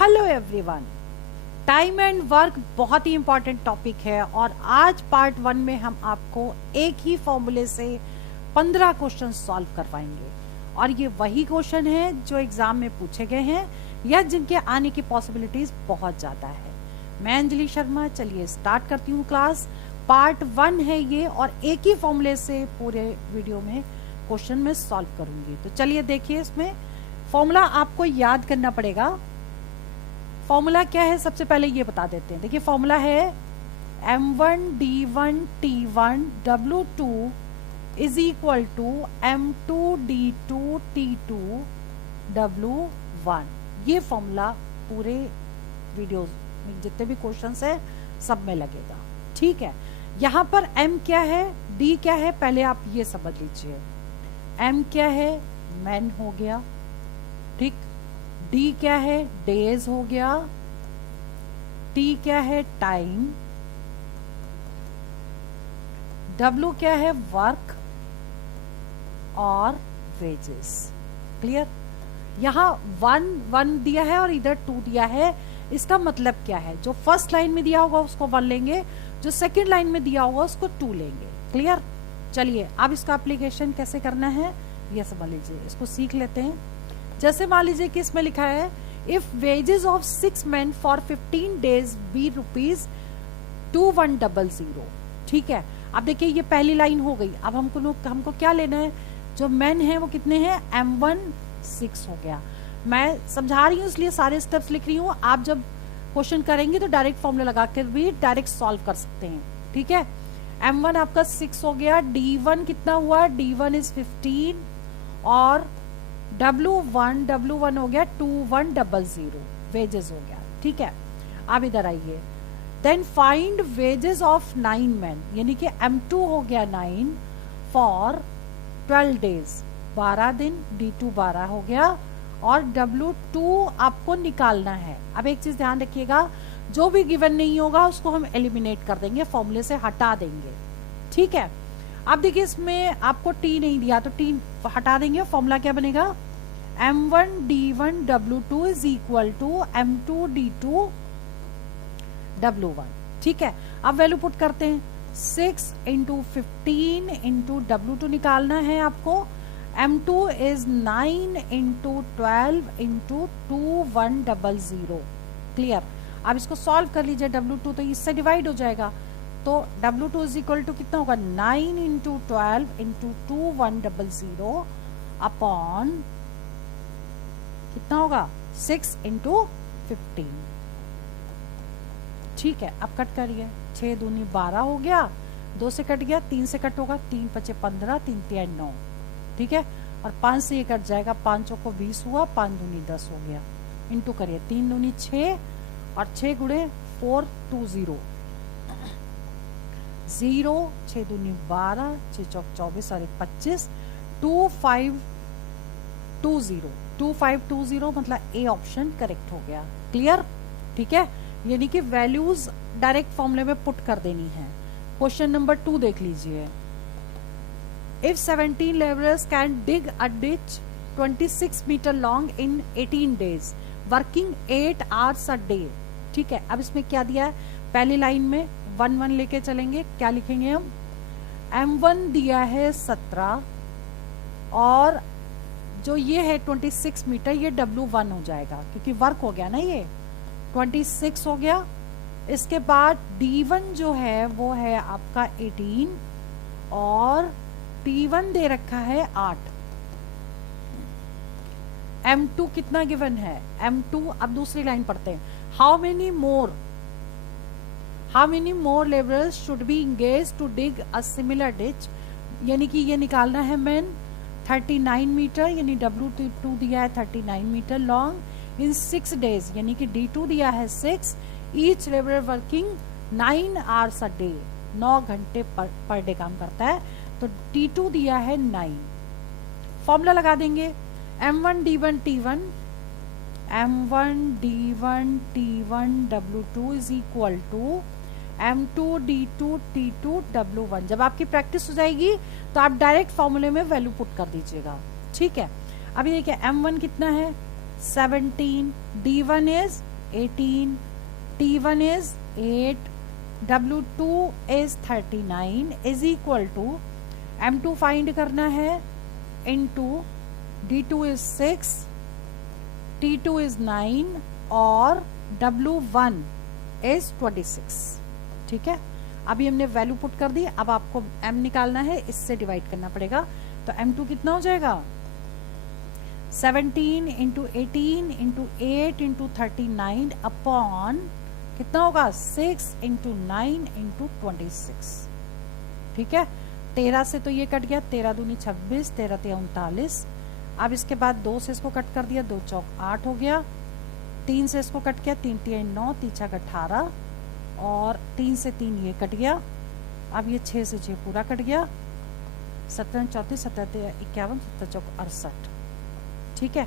Hello everyone, time and work बहुत ही important topic है और आज पार्ट 1 में हम आपको एक ही फॉर्मूले से 15 क्वेश्चन सॉल्व करवाएंगे और ये वही क्वेश्चन है जो एग्जाम में पूछे गए हैं या जिनके आने की पॉसिबिलिटीज बहुत ज्यादा है। मैं अंजलि शर्मा, चलिए स्टार्ट करती हूँ क्लास। पार्ट 1 है ये और एक ही फॉर्मूले से पूरे वीडियो में क्वेश्चन में सॉल्व करूंगी। तो चलिए देखिए, इसमें फॉर्मूला आपको याद करना पड़ेगा। फॉर्मूला क्या है सबसे पहले ये बता देते हैं। देखिए फॉर्मूला है m1 d1 t1 w2 is equal to m2 d2 t2 w1। ये फॉर्मूला पूरे वीडियो में जितने भी क्वेश्चंस है सब में लगेगा, ठीक है। यहाँ पर m क्या है, d क्या है, पहले आप ये समझ लीजिए। m क्या है, मैन हो गया, ठीक। D क्या है, डेज हो गया। T क्या है, टाइम। W क्या है, वर्क और वेजेस। क्लियर। यहाँ 1 दिया है और इधर 2 दिया है। इसका मतलब क्या है, जो फर्स्ट लाइन में दिया होगा उसको 1 लेंगे, जो सेकंड लाइन में दिया होगा उसको 2 लेंगे। क्लियर। चलिए अब इसका एप्लीकेशन कैसे करना है ये समझ लीजिए, इसको सीख लेते हैं। जैसे मान लीजिए कि इसमें लिखा है if wages of 6 men for 15 days be ₹2100। ठीक है। अब देखिए ये पहली लाइन हो गई। अब हमको क्या लेना है, जो मैन है वो कितने हैं, m1 6 हो गया। मैं समझा रही हूँ इसलिए सारे स्टेप्स लिख रही हूँ। आप जब क्वेश्चन करेंगे तो डायरेक्ट फॉर्मूला लगा कर भी डायरेक्ट सॉल्व कर सकते हैं, ठीक है। m1 आपका 6 हो गया। d1 कितना हुआ, d1 इज 15 और W1 हो गया 2100 वेजेस हो गया, ठीक है। अब इधर आइए, then find wages of 9 men, यानी कि M2 हो गया 9 फॉर 12 days 12 दिन, D2 12 हो गया और W2 आपको निकालना है। अब एक चीज ध्यान रखिएगा, जो भी गिवन नहीं होगा उसको हम एलिमिनेट कर देंगे, फॉर्मूले से हटा देंगे, ठीक है। अब देखिए इसमें आपको T नहीं दिया तो T हटा देंगे। फॉर्मूला क्या बनेगा, m1 d1 w2 is equal to m2 d2 w1, ठीक है। अब वैल्यू पुट करते हैं, 6 इंटू 15 इंटू w2 निकालना है आपको। m2 is 9 into 12 into 2100। Clear. अब इसको सॉल्व कर लीजिए, w2 तो इससे डिवाइड हो जाएगा, तो W2 इज इक्वल टू कितना होगा, 9 इंटू 12 इंटू 2100 अपॉन कितना होगा, 6 इंटू 15, ठीक है। अब कट करिए, 6 दूनी 12 हो गया, 2 से कट गया, 3 से कट होगा, 3 पचे 15, 3 तिया 9, ठीक है। और 5 से ये कट जाएगा, 5 को 20 हुआ, 5 दूनी 10 हो गया। इंटू करिए, 3 दूनी 6 और 6 गुणे 420 0, 6 दूनी 12, 6 चौक 24 और 25, 2520 मतलब ए ऑप्शन करेक्ट हो गया। क्लियर, ठीक है। यानी कि वैल्यूज डायरेक्ट फॉर्मूले में पुट कर देनी है। क्वेश्चन नंबर 2 देख लीजिए। If 17 laborers can dig a ditch 26 metre long in 18 days working 8 hours a day, ठीक है। अब इसमें क्या दिया है, पहली लाइन में 1 लेके चलेंगे, क्या लिखेंगे हम, m1 दिया है 17 और जो ये है 26 मीटर, ये W1 हो जाएगा क्योंकि वर्क हो गया ना, ये 26 हो गया। इसके बाद D1 जो है वो है आपका 18 और T1 दे रखा है 8। M2 कितना गिवन है, M2, अब दूसरी लाइन पढ़ते हैं, how many more laborers should be engaged to dig a similar ditch, यानी कि ये निकालना है मैन 39 मीटर, यानी W2 दिया है 39 मीटर लॉन्ग इन 6 days, यानी कि D2 दिया है 6, each labour working 9 hours a day, 9 घंटे पर डे काम करता है, तो D2 दिया है 9। फॉर्मूला लगा देंगे, m1 d1 t1 w2 is equal to m2 d2 t2 w1। जब आपकी प्रैक्टिस हो जाएगी तो आप डायरेक्ट फॉर्मूले में वैल्यू पुट कर दीजिएगा, ठीक है। अभी देखिए m1 कितना है, 17, D1 is 18, T1 is 8, W2 is 39 is equal to M2 find करना है into D2 is 6, T2 is 9 और W1 is 26। ठीक है, अभी हमने वैल्यू पुट कर दी, अब आपको M निकालना है, इससे डिवाइड करना पड़ेगा। तो M2 कितना हो जाएगा 17 इंटू 18 इंटू 8 इंटू 39 अपॉन कितना होगा 6 इंटू 9 इंटू 26। ठीक है, 13 से तो ये कट गया, 13 दूनी 26, 13 तिया 39। अब इसके बाद 2 से इसको कट कर दिया, 2 चौक 8 हो गया, 3 से इसको कट किया, 3 तिया 9, 3 छक 18 और 3 से 3 ये कट गया। अब ये 6 से 6 पूरा कट गया, 17 34 17 तिया 51, 17 चौक 68। ठीक है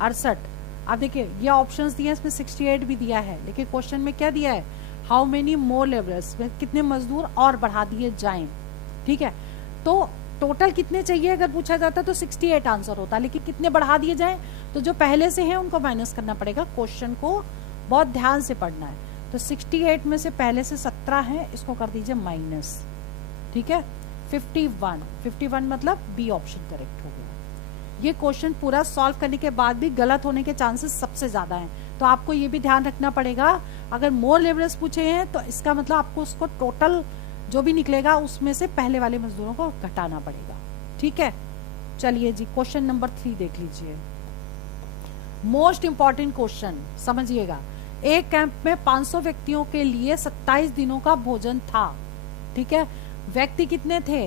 68। अब देखिए ये ऑप्शंस दिए, इसमें 68 भी दिया है, लेकिन क्वेश्चन में क्या दिया है, हाउ मेनी मोर लेबरर्स, कितने मजदूर और बढ़ा दिए जाएं। ठीक है, तो टोटल कितने चाहिए अगर पूछा जाता तो 68 आंसर होता, लेकिन कितने बढ़ा दिए जाएं तो जो पहले से हैं उनको माइनस करना पड़ेगा। क्वेश्चन को बहुत ध्यान से पढ़ना है। तो 68 में से पहले से 17 है, इसको कर दीजिए माइनस। ठीक है, 51 मतलब बी ऑप्शन करेक्ट हो गया। ये क्वेश्चन पूरा सॉल्व करने के बाद भी गलत होने के चांसेस सबसे ज्यादा हैं, तो आपको ये भी ध्यान रखना पड़ेगा। अगर मोर लेबरर्स पूछे हैं तो इसका मतलब आपको उसको टोटल जो भी निकलेगा उसमें से पहले वाले मजदूरों को घटाना पड़ेगा। ठीक है, चलिए जी क्वेश्चन नंबर 3 देख लीजिए। मोस्ट इंपॉर्टेंट क्वेश्चन समझिएगा। एक कैंप में 500 व्यक्तियों के लिए 27 दिनों का भोजन था। ठीक है, व्यक्ति कितने थे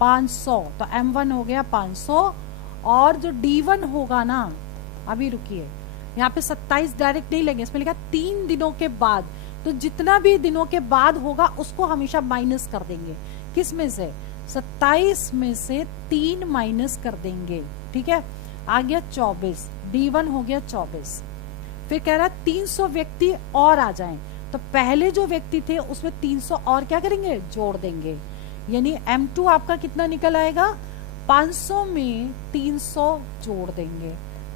500, तो M1 हो गया 500 और जो D1 होगा ना, अभी रुकिए, यहाँ पे 27 डायरेक्ट नहीं लेंगे, इसमें लिखा 3 दिनों के बाद, तो जितना भी दिनों के बाद होगा उसको हमेशा माइनस कर देंगे। किस में से 27 में से 3 माइनस कर देंगे। ठीक है, आ गया 24, D1 हो गया 24। फिर कह रहा है 300 व्यक्ति और आ जाएं, तो पहले जो व्यक्ति थे उसमें 300 और क्या करेंगे जोड़ देंगे, यानी M2 आपका कितना निकल आएगा 500 में 300 जोड़ देंगे,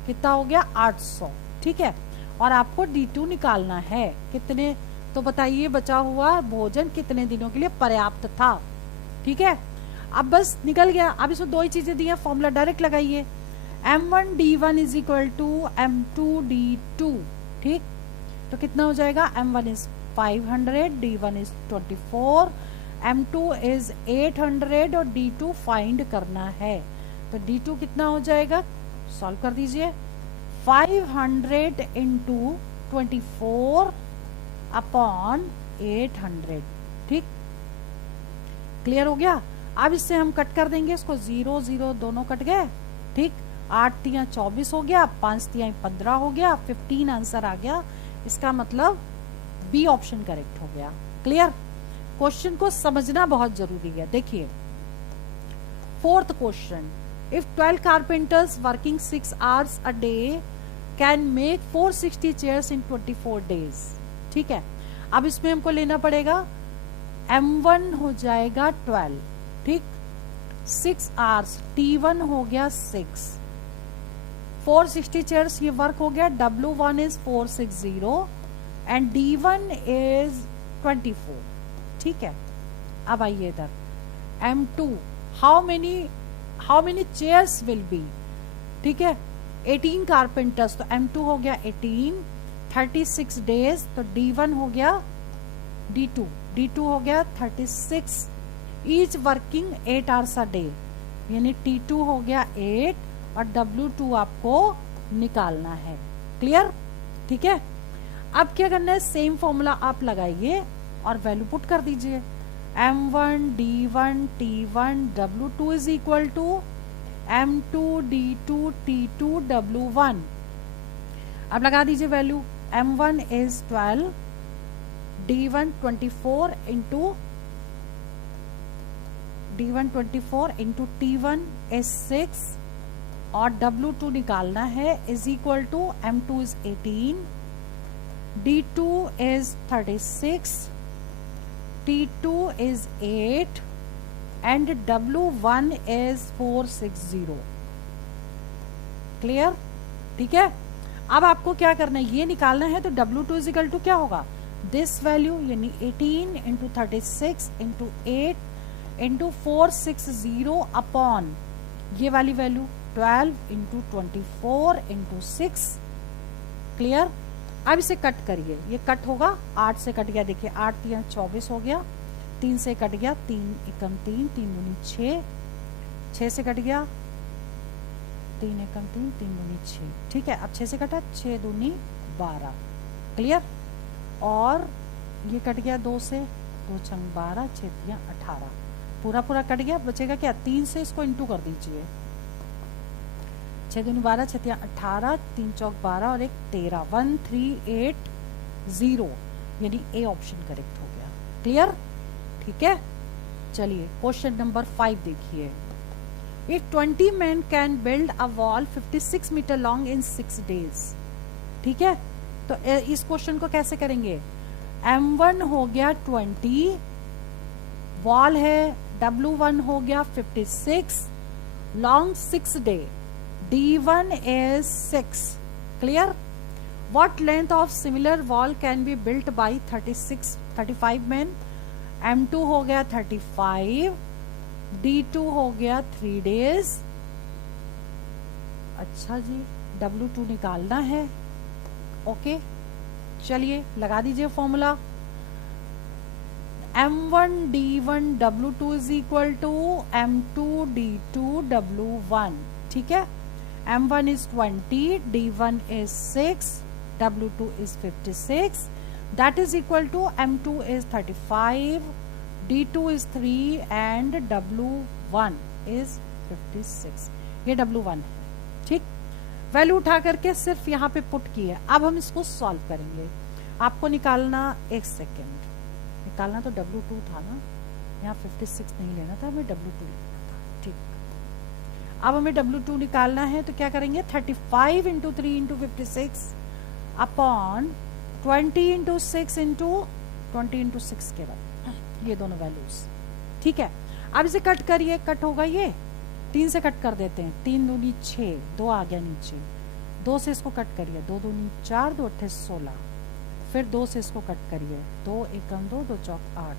कितना हो गया 800। ठीक है, और आपको D2 निकालना है, कितने, तो बताइए बचा हुआ भोजन कितने दिनों के लिए पर्याप्त था। ठीक है, अब बस निकल गया। अब इसमें 2 ही चीजें दी हैं, फॉर्मूला डायरेक्ट लगाइए, M1 D1 is equal to M2 D2। ठीक, तो कितना हो जाएगा M1 is 500, D1 is 24, M2 is 800 और D2 फाइंड करना है। तो D2 कितना हो जाएगा, सॉल्व कर दीजिए, 500 इंटू 24 अपॉन 800। ठीक, क्लियर हो गया। अब इससे हम कट कर देंगे, इसको 0 0 दोनों कट गए। ठीक, 8 तिया 24 हो गया, 5 तिया 15 हो गया, 15 आंसर आ गया। इसका मतलब बी ऑप्शन करेक्ट हो गया। क्लियर, क्वेश्चन को समझना बहुत जरूरी है। देखिए 4th question, if 12 carpenters working 6 hours a day can make 460 chairs in 24 days। ठीक है, अब इसमें हमको लेना पड़ेगा M1 हो जाएगा 12। ठीक, 6 hours, T1 हो गया 6, 460 चेयर्स ये वर्क हो गया, W1 is 460 and D1 is 24। ठीक है, अब आइए इधर M2, how many chairs will be. ठीक है, 18 कारपेंटर्स, तो M2 हो गया 18, 36 डेज, तो D1 हो गया D2 हो गया 36, each working 8 hours a day, यानी T2 हो गया 8 और W2 आपको निकालना है। क्लियर, ठीक है। अब क्या करना है, सेम फॉर्मूला आप लगाइए और वैल्यू पुट कर दीजिए, M1 D1 T1 W2 is equal to M2 D2 T2 W1। अब लगा दीजिए value, M1 is 12, D1 24 into T1 is 6 और W2 निकालना है, is equal to M2 is 18, D2 is 36, T2 is 8 and W1 is 460। Clear, ठीक है। अब आपको क्या करना है, ये निकालना है, तो W2 इज इक्वल टू क्या होगा, दिस वैल्यू यानी 18 इंटू 36 इंटू 8 इंटू 460 अपॉन ये वाली वैल्यू 12 इंटू 24 इंटू 6। क्लियर। अब इसे कट करिए, ये कट होगा, 8 से कट गया, देखिए 8 3 24 हो गया, 3 से कट गया, 3 एकम 3, 3 दूनी 6, 6 से कट गया, 3 एकम 3, 3 दूनी 6। ठीक है, अब 6 से कटा, 6 दूनी 12। क्लियर। और ये कट गया 2 से, 2 छंग 12, 6 3 18, पूरा पूरा कट गया, बचेगा क्या, 3 से इसको इंटू कर दीजिए, 6 दूनी 12, 6 3 18, 3 चौक 12 और 1 13, 1380, यानी ए ऑप्शन करेक्ट हो गया। क्लियर। ठीक है, चलिए क्वेश्चन नंबर 5 देखिए। If 20 men can build a wall 56 metre long in 6 days। ठीक है, तो इस क्वेश्चन को कैसे करेंगे, M1 हो गया 20, वॉल है W1 हो गया 56, long 6 day, D1 is 6। Clear. What length of similar wall can be built by 35 men? M2 हो गया 35, D2 हो गया 3 days। अच्छा जी, W2 निकालना है। ओके, चलिए लगा दीजिए formula, M1 D1 W2 is equal to M2 D2 W1। ठीक है, M1 is 20, D1 is 6, W2 is 56, that is equal to M2 is 35, D2 is 3 and W1 is 56। ये W1 है। ठीक, वैल्यू उठा करके सिर्फ यहाँ पे पुट की है। अब हम इसको सॉल्व करेंगे। आपको निकालना, एक सेकेंड, निकालना तो W2 था ना, यहाँ 56 नहीं लेना था, हमें W2 लेना था। ठीक, अब हमें W2 निकालना है, तो क्या करेंगे, 35 into 3 into 56 upon 20 into 6 into 20 into 6 के बाद ये दोनों वैल्यूज। ठीक है, अब इसे कट करिए, कट होगा ये, 3 से कट कर देते हैं, 3 दूनी 6, 2 आ गया नीचे, 2 से इसको कट करिए, 2 दूनी 4, 2 अट्ठे 16, फिर 2 से इसको कट करिए, 2 एकम 2, 2 चौक 8।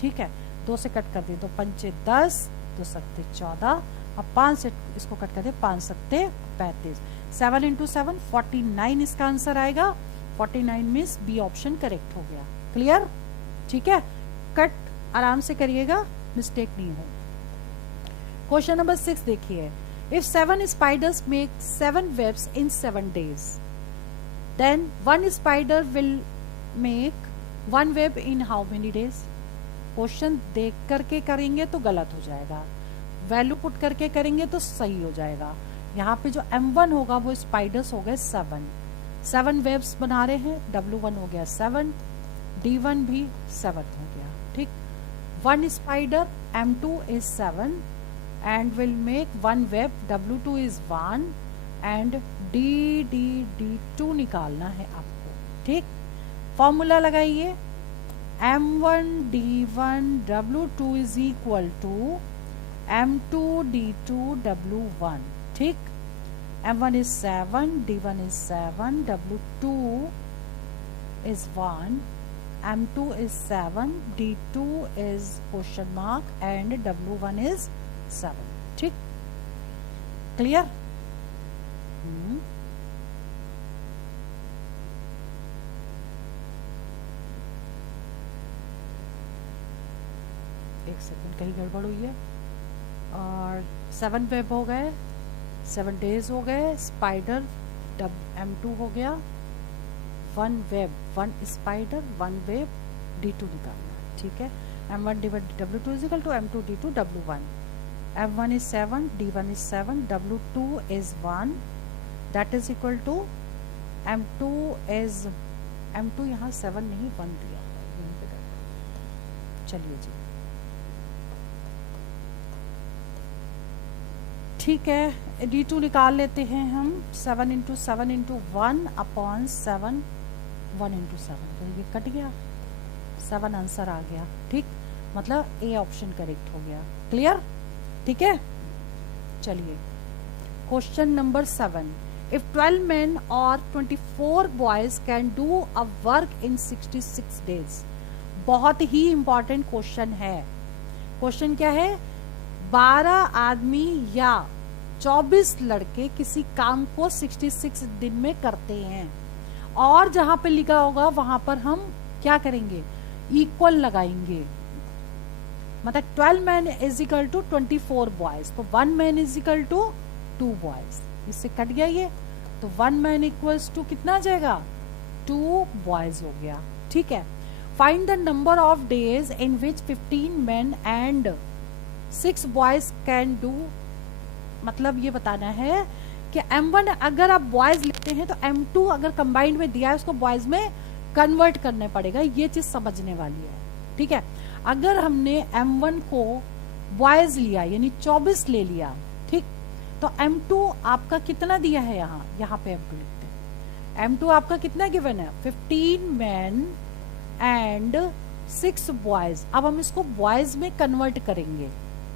ठीक है, 2 से कट कर दिए, 2 पंचे 10, 2 सत्ते 14, अब 5 से इसको कट कर दिए, 5 सत्ते 35, 7 इंटू 7 49 इसका आंसर आएगा। 49 मीन्स बी ऑप्शन करेक्ट हो गया। क्लियर। ठीक है, कट आराम से करिएगा, मिस्टेक नहीं हो। क्वेश्चन नंबर 6 देखिए। If 7 spiders make 7 webs in 7 days, then 1 spider will make 1 web in how many days. Question देख करके करेंगे तो गलत हो जाएगा, वैल्यू पुट करके करेंगे तो सही हो जाएगा। यहाँ पे जो M1 होगा वो स्पाइडर्स हो गए 7 वेब्स बना रहे हैं, W1 हो गया 7, D1 भी 7 हो गया। ठीक, 1 spider M2 is 7 and will make 1 web, W2 is 1 and D2 निकालना है आपको। ठीक, फॉर्मूला लगाइए, M1 D1 W2 is equal to M2 D2 W1। ठीक, M1 is 7, D1 is 7, W2 is 1, M2 is 7, D2 is question mark and W1 is 7। ठीक, clear. एक second, कहीं गड़बड़ हुई है। और 7 वेब हो गए, 7 days हो गए, स्पाइडर M2 हो गया, 1 वेब, 1 स्पाइडर 1 वेब, D2 निकालना। ठीक है, M1 W2 is equal to M2 D2 W1। M1 is 7, D1 is 7, W2 is 1, that is equal to M2 is, M2 यहाँ 7 नहीं 1 दिया। चलिए जी, ठीक है, D2 निकाल लेते हैं हम। 7 इंटू 7 इंटू 1 अपॉन 7, 1 इंटू 7, तो ये कट गया, 7 आंसर आ गया। ठीक, मतलब ए ऑप्शन करेक्ट हो गया। क्लियर। ठीक है, चलिए क्वेश्चन नंबर 7। इफ 12 men और 24 boys can do a work in 66 days. बहुत ही इंपॉर्टेंट क्वेश्चन है। क्वेश्चन क्या है? 12 आदमी या 24 लड़के किसी काम को 66 दिन में करते हैं, और जहां पे लिखा होगा वहां पर हम क्या करेंगे? इक्वल लगाएंगे। मतलब 12 man is equal to 24 boys, तो 1 man is equal to 2 boys. इससे कट गया ये, तो 1 मैन इक्वल्स टू कितना आ जाएगा? 2 बॉयज हो गया। ठीक है। Find the number of days in which 15 man and 6 boys can do. मतलब ये बताना है कि M1 अगर आप बॉयज लेते हैं तो M2 अगर कंबाइंड में दिया है उसको बॉयज में कन्वर्ट करने पड़ेगा। ये चीज समझने वाली है। ठीक है। अगर हमने M1 को बॉयज लिया यानी 24 ले लिया, ठीक, तो M2 आपका कितना दिया है? यहाँ पे M2 लिखते हैं। M2 आपका कितना गिवन है? 15 मैन एंड 6 बॉयज। अब हम इसको बॉयज में कन्वर्ट करेंगे।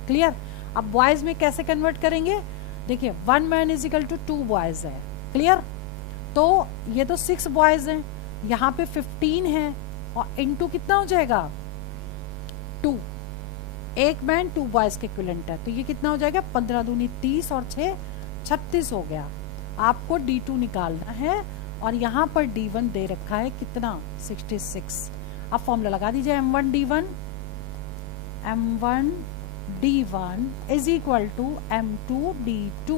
क्लियर? अब बॉयज में कैसे कन्वर्ट करेंगे? देखिए 1 man is equal to 2 boys है। क्लियर? तो ये तो 6 बॉयज हैं, यहाँ पे 15 है, और इनटू कितना हो जाएगा? 2। 1 मैन 2 बॉयज के इक्विवेलेंट है, तो ये कितना हो जाएगा? 15 दूनी 30 और 6 36 हो गया। आपको D2 निकालना है, और यहाँ पर D1 दे रखा है कितना? 66। अब फॉर्मूला लगा दीजिए। M1 D1 is equal to M2 D2.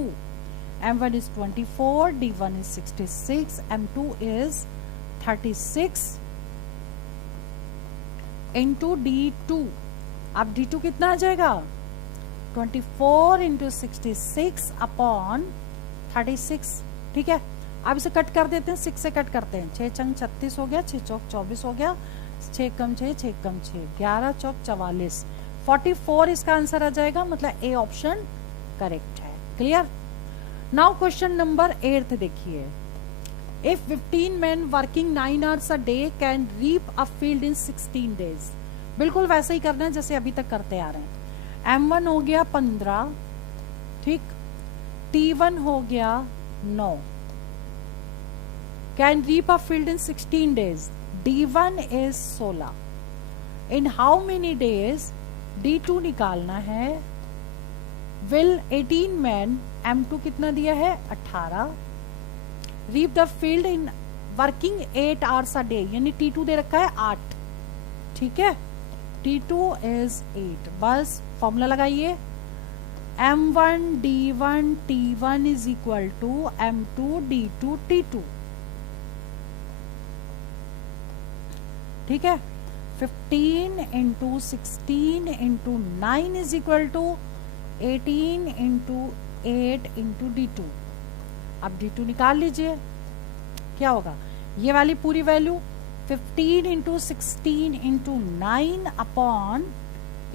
M1 is 24, D1 is 66, M2 is 36 into D2। अब D2 कितना आ जाएगा? 24 into 66 upon 36। ठीक है। अब इसे कट कर देते हैं, 6 से कट करते हैं। 6 चंग 36 हो गया, 6 चौक 24 हो गया, 6 कम 6, 6 कम 6, 11 चौक 44, 44 इसका आंसर आ जाएगा। मतलब ए ऑप्शन करेक्ट है। क्लियर? नाउ क्वेश्चन नंबर 8 देखिए। If 15 men working 9 hours a day can reap a field in 16 days। बिल्कुल वैसे ही करना है जैसे अभी तक करते आ रहे हैं। M1 हो गया 15, ठीक, T1 हो गया 9, can reap a field in 16 days, D1 is 16। In how many days? D2 निकालना है। विल 18 मैन, M2 कितना दिया है? 18, reap the field in working 8 hours a day, यानी T2 दे रखा है 8। ठीक है। T2 is 8। बस फॉर्मूला लगाइए। M1 D1 T1 is equal to M2 D2 T2। ठीक है। 15 into 16 into 9 is equal to 18 into 8 into D2। अब D2 निकाल लीजिए, क्या होगा? ये वाली पूरी value 15 into 16 into 9 upon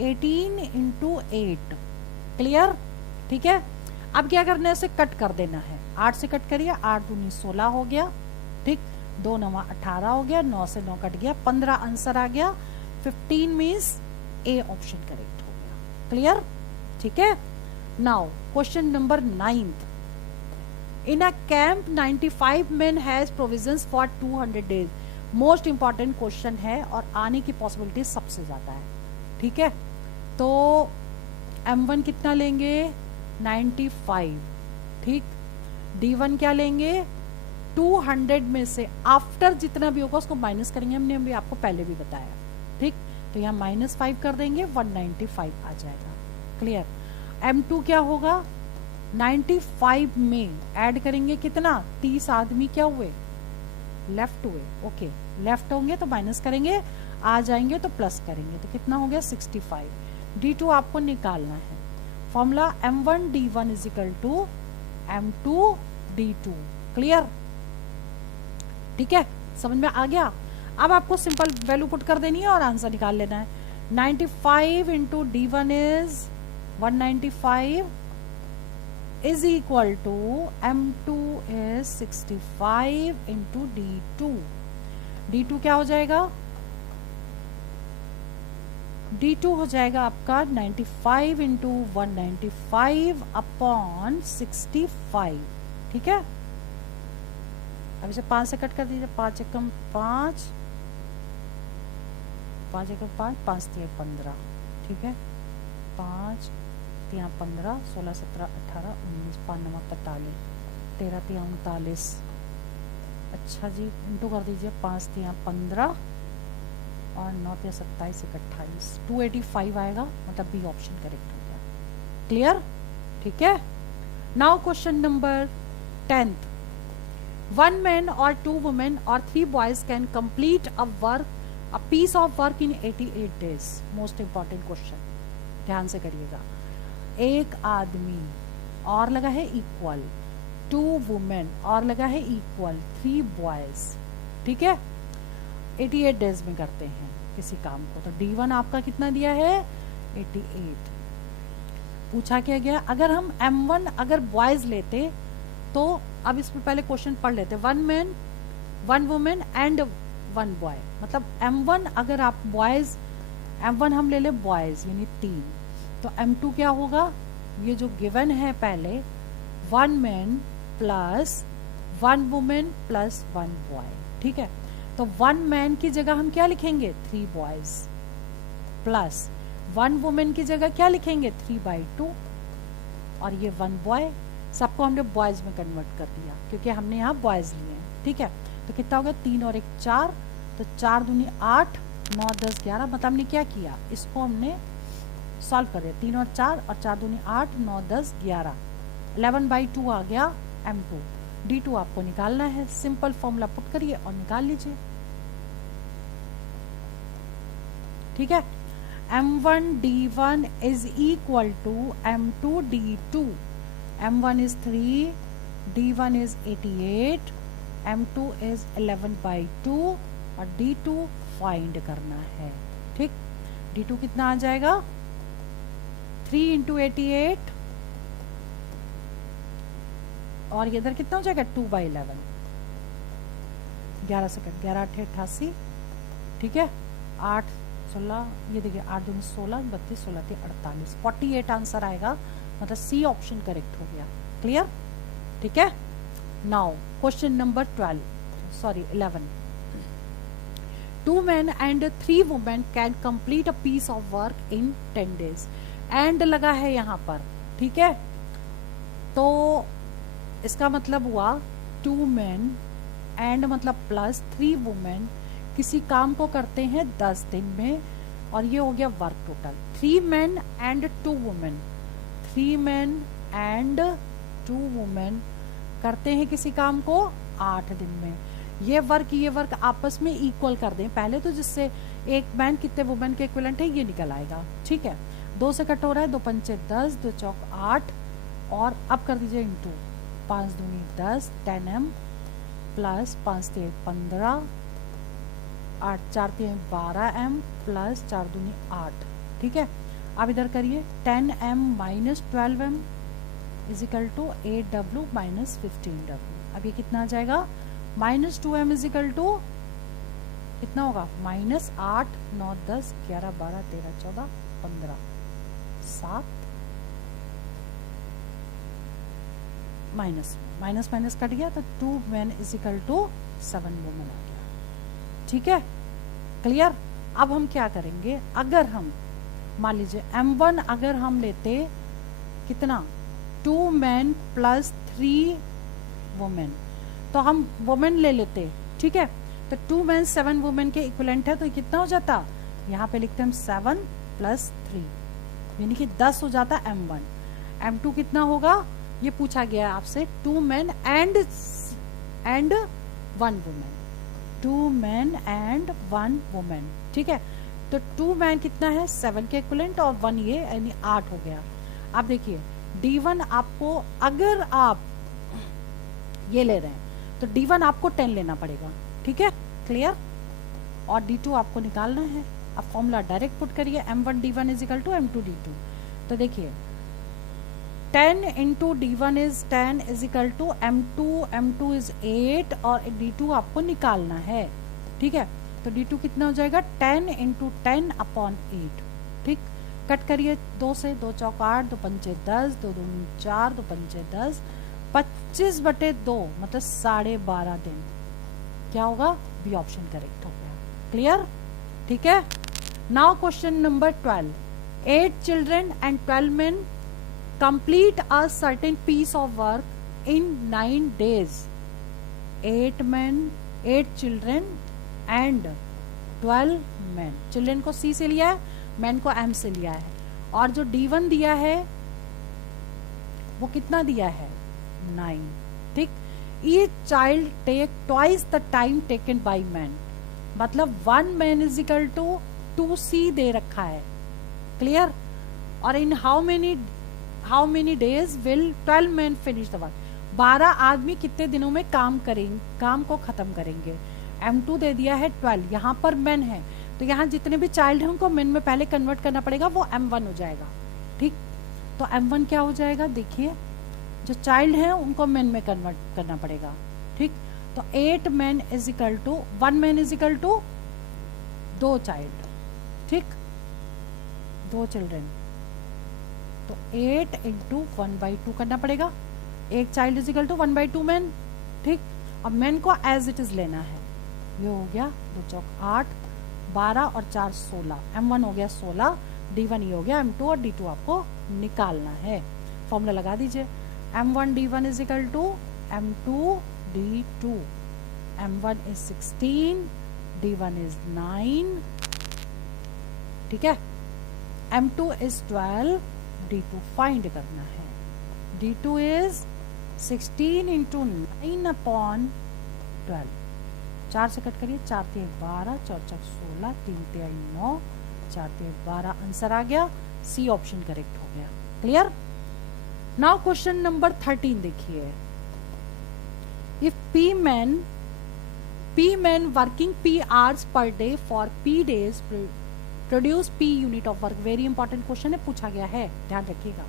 18 into 8। Clear? ठीक है। अब क्या करना है? इसे कट कर देना है। 8 से कट करिए, 8 दूनी 16 हो गया, ठीक, 2 9 18 हो गया, 9 से 9 कट गया, 15 आंसर आ गया। 15 मीन्स ए ऑप्शन करेक्ट हो गया। क्लियर? ठीक है। Now question number 9। In a camp 95 men has provisions for 200 days। Most important question है और आने की पॉसिबिलिटी सबसे ज्यादा है। ठीक है। तो M1 कितना लेंगे? 95, ठीक। D1 क्या लेंगे? 200 में से आफ्टर जितना भी होगा उसको माइनस करेंगे। हमने अभी आपको पहले भी बताया, ठीक। तो यहाँ -5 कर देंगे, 195 आ जाएगा। क्लियर? M2 क्या होगा? 95 में ऐड करेंगे कितना? 30 आदमी क्या हुए? लेफ्ट हुए। ओके, लेफ्ट होंगे तो माइनस करेंगे, आ जाएंगे तो प्लस करेंगे, तो कितना हो गया? 65। D2 आपको निकालना है। Formula M1 D1 is equal to M2 D2। Clear? ठीक है, समझ में आ गया। अब आपको सिंपल वैल्यू पुट कर देनी है और आंसर निकाल लेना है। 95 into D1 is 195 is equal to M2 is 65 into D2। D2 क्या हो जाएगा? D2 हो जाएगा आपका 95 इंटू 195 अपॉन 65। ठीक है। अब इसे 5 से कट कर दीजिए, 5 एकम 5, 5 एकम 5, 5 3 15, ठीक है, 5 3 15, 16 17 18 19, 5 9 45, 13 3 39। अच्छा जी, इंटू कर दीजिए, 5 3 15 और 9 3 27 1 28, 285 आएगा, मतलब बी ऑप्शन करेक्ट हो गया। क्लियर, ठीक है। Now question number 10th, 1 man or 2 women or 3 boys can complete a piece of work in 88 days. Most important question, ध्यान से करिएगा। एक आदमी और लगा है इक्वल, 2 वुमेन और लगा है इक्वल, 3 बॉयज, ठीक है, 88 डेज में करते हैं किसी काम को। तो D1 आपका कितना दिया है, 88। पूछा क्या गया, अगर हम M1 अगर बॉयज लेते तो अब इसमें पहले क्वेश्चन पढ़ लेते, 1 मैन 1 वुमेन एंड 1 बॉय, मतलब M1 अगर आप बॉयज, M1 हम ले ले बॉयज यानी 3, तो M2 क्या होगा, ये जो गिवन है पहले 1 man plus 1 women plus 1 boy, ठीक है। तो 1 मैन की जगह हम क्या लिखेंगे, 3 बॉयज, प्लस 1 वुमेन की जगह क्या लिखेंगे, 3/2, और ये 1 बॉय, सबको हमने बॉयज में कन्वर्ट कर दिया क्योंकि हमने यहाँ बॉयज लिए हैं, ठीक है। तो कितना हो गया, 3 और 1 4, तो 4 दूनी 8, 9 10 11, मतलब हमने क्या किया, इसको हमने सॉल्व कर दिया, 3 और 4 और 4 दूनी 8, 9 10 11, 11/2 आ गया M2। D2 आपको निकालना है, सिंपल फॉर्मूला पुट करिए और निकाल लीजिए, ठीक है। M1 D1 is equal to M2 D2, M1 is 3, D1 is 88, M2 is 11/2 और D2 फाइंड करना है, ठीक। D2 कितना आ जाएगा, 3 × 88 और ये इधर कितना हो जाएगा, 2/11, 11 सेकंड, 11 8 88, ठीक है, 8 16, ये देखिए 8 दूनी 16, 32 16 3 48, 48 आंसर आएगा, मतलब सी ऑप्शन करेक्ट हो गया। क्लियर, ठीक है। Now question number 11, 2 men and 3 women can complete a piece of work in 10 days, and लगा है यहाँ पर, ठीक है। तो इसका मतलब हुआ 2 men एंड मतलब प्लस 3 women किसी काम को करते हैं 10 दिन में, और ये हो गया work total. 3 men and 2 women, 3 men and 2 women करते हैं किसी काम को 8 दिन में। ये वर्क आपस में इक्वल कर दें पहले, तो जिससे एक मैन कितने वुमेन के इक्विवेलेंट है ये निकल आएगा, ठीक है। 2 से कट हो रहा है, 2 पंचे 10, 2 चौक 8, और अब कर दीजिए इंटू, 5 दूनी 10 10m प्लस 5 3 15, 8 4 3 12m प्लस 4 दूनी 8, ठीक है। अब इधर करिए 10m minus 12m is equal to 8w minus 15w। अब ये कितना आ जाएगा, minus 2m is equal to कितना होगा, minus 8 9 10 11 12 13 14 15 7, minus minus minus cut गया, तो 2 men is equal to 7 women आ गया, ठीक है। क्लियर। अब हम क्या करेंगे, अगर हम मान लीजिए M1 अगर हम लेते कितना, 2 men प्लस 3 women, तो हम वुमेन ले लेते, ठीक है। तो 2 men 7 women के इक्विवेलेंट है, तो कितना हो जाता, यहाँ पे लिखते हैं 7 प्लस 3, यानी कि 10 हो जाता M1। M2 कितना होगा, ये पूछा गया है आपसे, 2 men and 1 woman, 2 men and 1 woman, ठीक है। तो 2 men कितना है, 7 के इक्विवेलेंट, और 1 ये यानी 8 हो गया। अब देखिए D1 आपको, अगर आप ये ले रहे हैं तो D1 आपको 10 लेना पड़ेगा, ठीक है। क्लियर। और D2 आपको निकालना है। अब फॉर्मूला डायरेक्ट पुट करिए, M1 D1 is equal to M2 D2। तो देखिए 10 into D1 is 10 is equal to M2 is 8, और D2 आपको निकालना है, ठीक है। तो D2 कितना हो जाएगा, 10 इंटू 10 अपॉन 8, ठीक। कट करिए 2 से, 2 चौक 8, 2 पंचे 10, 2 दूनी 4, 2 पंचे 10, 25/2 मतलब 12.5 दिन। क्या होगा? बी ऑप्शन करेक्ट हो गया। क्लियर? ठीक है। Now question number 12, 8 children and 12 men complete a certain piece of work in 9 days. 8 men, 8 children and 12 men. Children को सी से लिया है, मैन को एम से लिया है, और जो D1 दिया है वो कितना दिया है? 9। ठीक। Each child take twice the time taken by man. मतलब 1 man is equal to 2C दे रखा है। क्लियर? और इन how many days will 12 men finish the work. 12 आदमी कितने दिनों में काम को खत्म करेंगे? M2 दे दिया है 12, यहाँ पर men है तो यहाँ जितने भी चाइल्ड हैं उनको men में पहले कन्वर्ट करना पड़ेगा, वो M1 हो जाएगा। ठीक। तो M1 क्या हो जाएगा? देखिए, जो चाइल्ड हैं उनको men में कन्वर्ट करना पड़ेगा। ठीक। तो 8 men is equal to 1 man is equal to 2 child. ठीक, 2 चिल्ड्रन। तो 8 इंटू 1/2 करना पड़ेगा। एक child is equal to 1/2 man. ठीक। अब मैन को एज इट इज लेना है। ये हो गया 2 चौक 8, 12 और 4 16। M1 हो गया 16, D1 ये हो गया M2, और D2 आपको निकालना है। फॉर्मूला लगा दीजिए। M1 D1 is equal to M2 D2। M1 is 16, D1 is 9। ठीक है। M2 इज 12, D2 फाइंड करना है। D2 is 16 into 9/12। 4 से कट करिए, 4 3 12, 4 4 16, 3 3 9, 4 3 12। आंसर आ गया, सी ऑप्शन करेक्ट हो गया। क्लियर? नाउ क्वेश्चन नंबर 13 देखिए। If P men working P hours per day for P days produce P unit of work. Very important question है, पूछा गया है, ध्यान रखिएगा।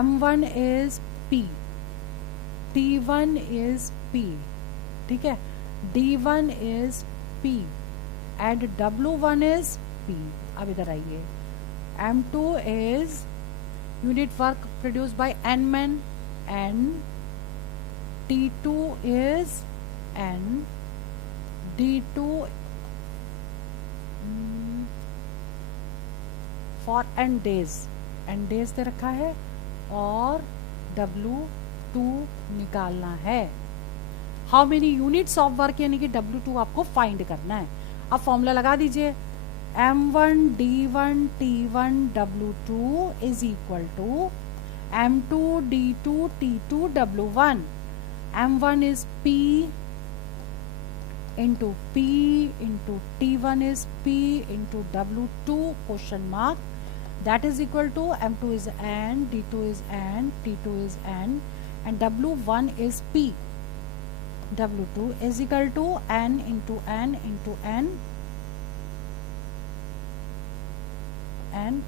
M1 is P, T1 is P, ठीक है, D1 is P and W1 is P। अब इधर आइए, M2 is unit work produce by N men and T2 is N, D2 for N days दे रखा है, और W2 निकालना है। How many units of work, यानी कि W2 आपको फाइंड करना है। अब फॉर्मूला लगा दीजिए। M1 D1 T1 W2 is equal to M2 D2 T2 W1। M1 is P into P into T1 is P into W2 question mark, that is equal to M2 is N, D2 is N, T2 is N and W1 is P। W2 is equal to N into N into N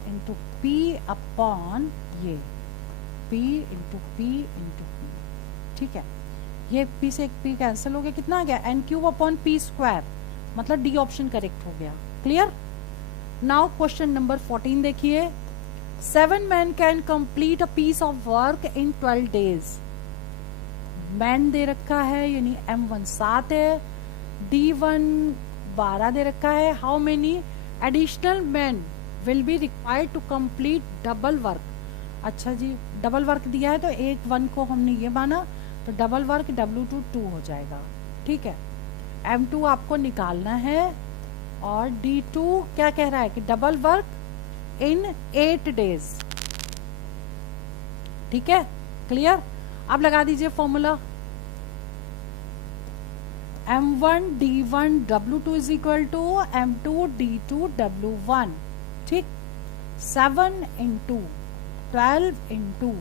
into P upon ये P into P into P। ठीक है, ये P से एक P cancel हो गया, कितना आ गया? N³ अपॉन P स्क्वायर, मतलब डी ऑप्शन करेक्ट हो गया। क्लियर? नाउ क्वेश्चन नंबर 14 देखिए। 7 men can complete a piece of work in 12 days। Man दे रखा है, यानी M1 7 है, D1 12 दे रखा है। How many additional man will be required to complete double work. अच्छा जी, डबल वर्क दिया है तो एक 1 को हमने ये माना, तो डबल वर्क W2 2 हो जाएगा। ठीक है, M2 आपको निकालना है, और D2 क्या कह रहा है कि डबल वर्क इन 8 days। ठीक है, क्लियर? अब लगा दीजिए formula. M1 D1 W2 is equal to M2 D2 W1। ठीक, 7 into 12 into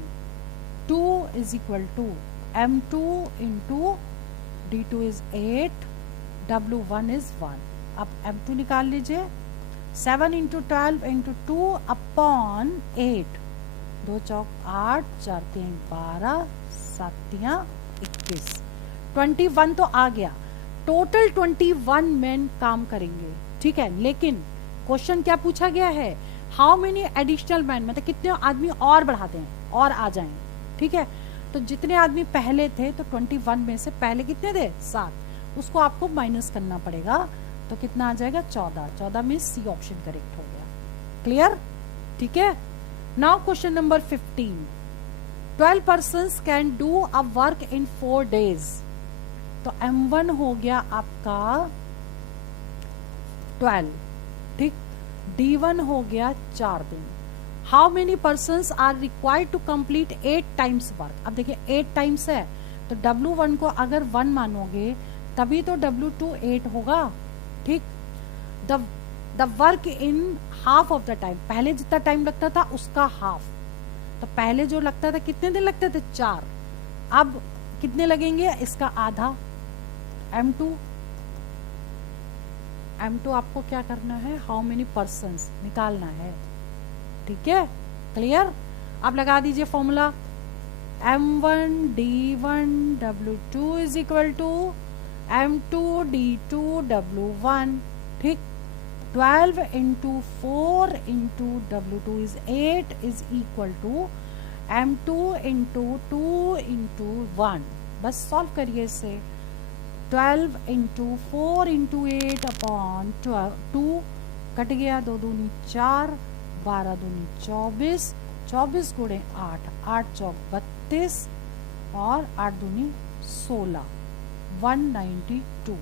2 is equal to M2 into D2 is 8, W1 is 1। अब M2 निकाल लीजिए। 7 इंटू 12 इंटू 2 अपॉन 8, 2 चौक 8, 4 3 12, 7 3 21, 21 तो आ गया। टोटल 21 मेन काम करेंगे। ठीक है, लेकिन क्वेश्चन क्या पूछा गया है? हाउ मेनी एडिशनल मैन, मतलब कितने आदमी और बढ़ाते हैं और आ जाएं। ठीक है, तो जितने आदमी पहले थे तो 21 में से पहले कितने थे 7, उसको आपको माइनस करना पड़ेगा, तो कितना आ जाएगा 14। 14 में सी ऑप्शन करेक्ट हो गया। क्लियर? ठीक है। Now question number 15, 12 persons can do a work in 4 days। तो M1 हो गया आपका 12, ठीक। D1 हो गया 4 दिन। How many persons are required to complete 8 times work. अब देखिए 8 times है, तो W1 को अगर 1 मानोगे तभी तो W2 8 होगा, ठीक। The work in half of the time, पहले जितना टाइम लगता था उसका हाफ। तो पहले जो लगता था कितने दिन लगते थे 4, अब कितने लगेंगे इसका आधा। M2 आपको क्या करना है, हाउ मेनी पर्सन्स निकालना है, ठीक है। क्लियर? अब लगा दीजिए formula, M1 D1 W2 is equal to M2 D2 W1, ठीक। 12 into 4 into W2 is 8 is equal to M2 into 2 into 1। बस सॉल्व करिए इसे। 12 इंटू 4 इंटू 8 अपॉन 2 कट गया, 2 दूनी 4, 12 दूनी 24, 24 गुणे 8, 8 चौक 32 और 8 दूनी 16, 192।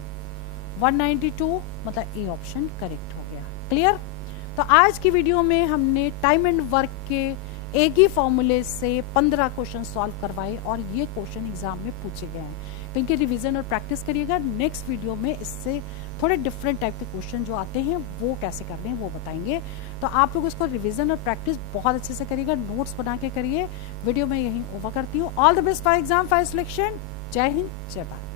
192 मतलब ए ऑप्शन करेक्ट हो गया। क्लियर? तो आज की वीडियो में हमने टाइम एंड वर्क के एक ही फॉर्मूले से 15 क्वेश्चन सॉल्व करवाए और ये क्वेश्चन एग्जाम में पूछे गए हैं, तो इनके रिवीजन और प्रैक्टिस करिएगा। नेक्स्ट वीडियो में इससे थोड़े डिफरेंट टाइप के क्वेश्चन जो आते हैं वो कैसे करने हैं वो बताएंगे। तो आप लोग इसको रिवीजन और प्रैक्टिस बहुत अच्छे से करिएगा, नोट्स बना के करिए। वीडियो में यहीं ओवर करती हूँ। All the best for exam, for selection. जय हिंद, जय भारत।